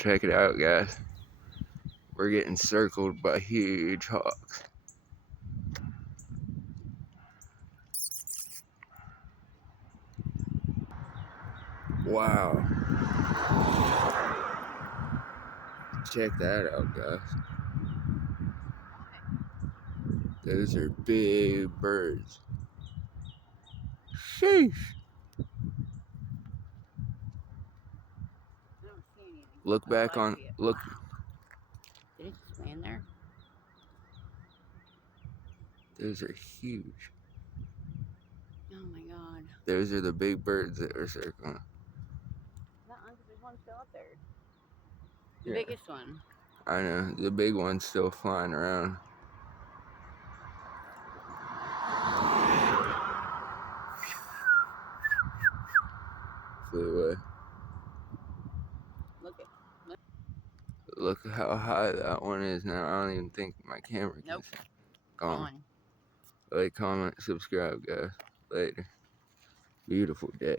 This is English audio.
Check it out, guys. We're getting circled by huge hawks. Wow. Check that out, guys. Those are big birds. Sheesh. Look back on, look. Did it just land there? Those are huge. Oh my god. Those are the big birds that are circling. There's one still up there. The biggest one. I know, the big one's still flying around. Flew away. Look how high that one is now. I don't even think my camera can see. Gone. Like, comment, subscribe, guys. Later. Beautiful day.